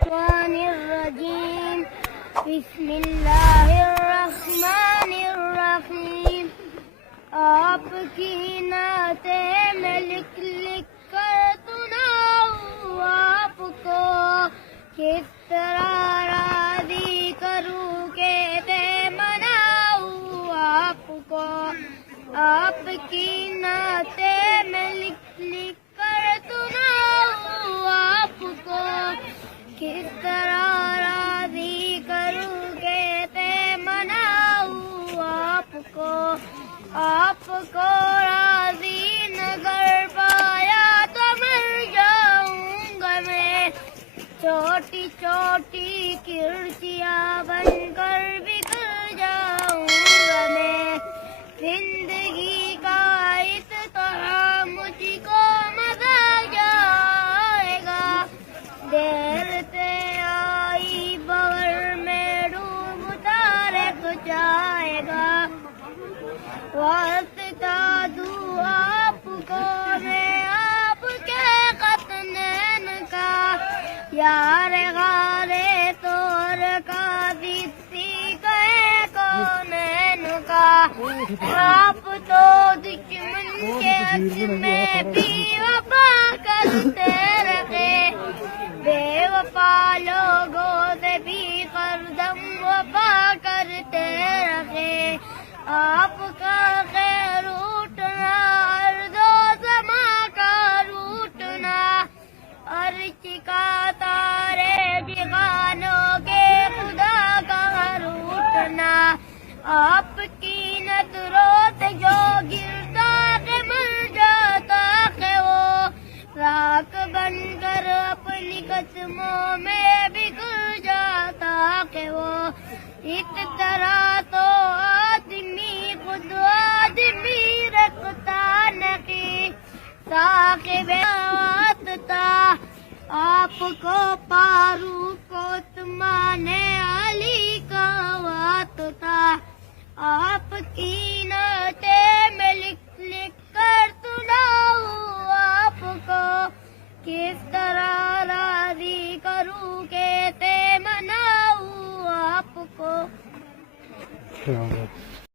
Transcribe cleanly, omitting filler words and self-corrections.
الشیطان الرجیم بسم اللہ الرحمن الرحیم. آپ کی نعتیں میں لکھ لکھ کر سناؤں آپ کو، کس طرح راضی کروں کیسے مناؤں آپ کو. آپ کی نعتیں میں لکھ لکھ کر سناؤں آپ کو، کس طرح راضی کروں کیسے مناؤں آپ کو. آپ کو راضی نہ کر پایا تو مر جاؤں گا میں، چھوٹی چھوٹی کرسیاں بن کر بکھر جاؤں گا میں. زندگی کا اس طرح مجھ کو مزہ جائے گا، دیر سے آئی بغیر میں ڈوبتا رہ جائے گا. واسطہ دوں آپ کو میں آپ کے خط نین کا، یار غارے طور کا دستی کہے کونین کا. آپ تو دشمن کے حق میں بھی وفا کرتے رہے، بے وفا لوگوں سے بھی ہردم وفا کرتے رہے. آپ کا خیر روٹنا ارض و سما کا روٹنا، عرش کا تارے جگانوں کے خدا کا روٹنا. آپ کی نظروں سے جو گرتا ہے مر جاتا ہے وہ، راکھ بن کر اپنی قدموں میں بکھر جاتا ہے وہ. اس طرح تو آدمی خود آدمی رکھتا نہیں، صاحب واسطہ آپ کو فاروق عثمان علی کا واسطہ. آپ کی نعتیں میں لکھ لکھ کر سناؤں آپ کو، کس طرح راضی کروں کیسے مناؤں آپ کو.